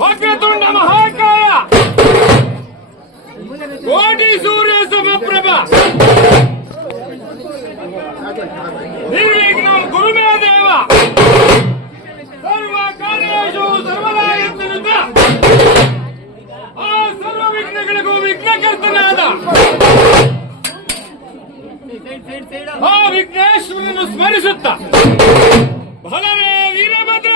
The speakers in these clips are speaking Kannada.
ವಕ್ರತುಂಡ ಮಹಾಕಾಯ ಕೋಟಿ ಸೂರ್ಯ ಸಮಪ್ರಭ ನಿರ್ವಿಘ್ನಂ ಗುರುಮೇ ದೇವ ಸರ್ವ ಕಾರ್ಯೇಷು ಸರ್ವದಾ ಯತ್ನಯುತ ಆ ಸರ್ವ ವಿಘ್ನಗಳಿಗೂ ವಿಘ್ನಕರ್ತನಾದ ಆ ವಿಘ್ನೇಶ್ವರನನ್ನು ಸ್ಮರಿಸುತ್ತ ಭಲರೇ ವೀರಭದ್ರ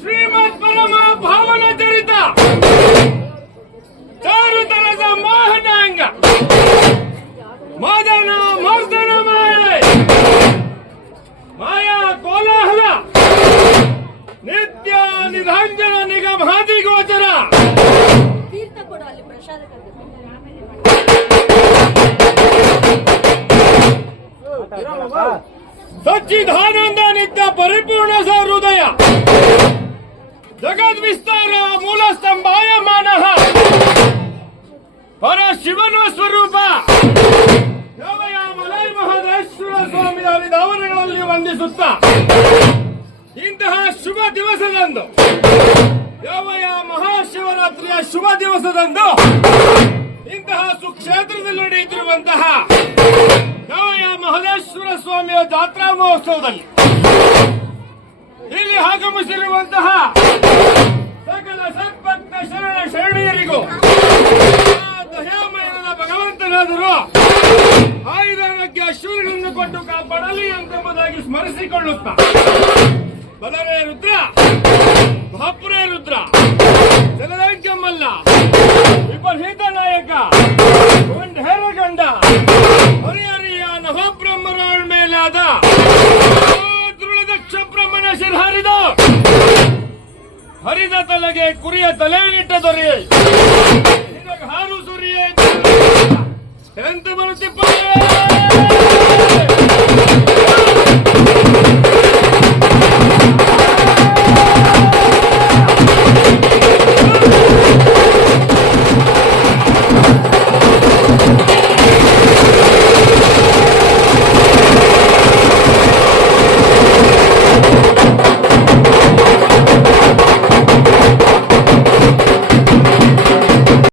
ಶ್ರೀಮದ್ ಪರಮ ಭಾವನ ಚರಿತ ಚಾರುತರದ ಮೋಹನಾಂಗ ಮದನ ಮರ್ದನ ಮಾಯೆ ಮಾಯಾ ಕೋಲಾಹಲ ನಿತ್ಯ ನಿರಂಜನ ನಿಗಮಾದಿ ಗೋಚರ ತೀರ್ಥ ಕೊಡು ಅಲ್ಲಿ ಪ್ರಸಾದ ಸಚ್ಚಿದಾನಂದ ನಿತ್ಯ ಪರಿಪೂರ್ಣ ಸಹೃದಯ ಜಗದ್ವಿಸ್ತಾರ ಮೂಲ ಸ್ತಂಭಾಯಮಾನ ಪರ ಶಿವನ ಸ್ವರೂಪ ಯಾವಯ ಮಲೈ ಮಹದೇಶ್ವರ ಸ್ವಾಮಿ ಹರಿದಾವನಗಳಲ್ಲಿ ವಂದಿಸುತ್ತ ಇಂತಹ ಶುಭ ದಿವಸದಂದು ಯಾವಯ ಮಹಾಶಿವರಾತ್ರಿಯ ಶುಭ ದಿವಸದಂದು ಇಂತಹ ಸುಕ್ಷೇತ್ರದಲ್ಲಿ ನಡೆಯುತ್ತಿರುವಂತಹ ಯಾವಯ ಮಹದೇಶ್ವರ ಸ್ವಾಮಿಯ ಜಾತ್ರಾ ಮಹೋತ್ಸವದಲ್ಲಿ ಇಲ್ಲಿ ಆಗಮಿಸಿರುವಂತಹ ಸಕಲ ಸದ್ಭಕ್ತ ಶರಣ ಶರಣೀಯರಿಗೂ ದಯಾಮಯನಾದ ಭಗವಂತನಾದರೂ ಆಯುಧಾನಕ್ಕೆ ಅಶ್ವಗಳನ್ನು ಕೊಟ್ಟು ಕಾಪಾಡಲಿ ಎಂಬುದಾಗಿ ಸ್ಮರಿಸಿಕೊಳ್ಳುತ್ತಾ ಬಲರೇ ರುದ್ರ ಮಹಾಪುರೇ ರುದ್ರ ಜಲದಂಕಮಲ್ಲ ವಿಪರೀತ ನಾಯಕ ಗಂಡ ಹರಿಹರಿಯ ನವಬ್ರಹ್ಮರ ಮೇಲಾದ ದೃಢದಕ್ಷ ಬ್ರಹ್ಮನ ಶಿರಹರಿದ ಹರಿದ ತಲೆಗೆ ಕುರಿಯ ತಲೆಯನ್ನಿಟ್ಟ ದೊರೆಯೇ ಹಾರು ಸುರಿಯೇ ಎಂತ ಬರುತ್ತಿಪ್ಪ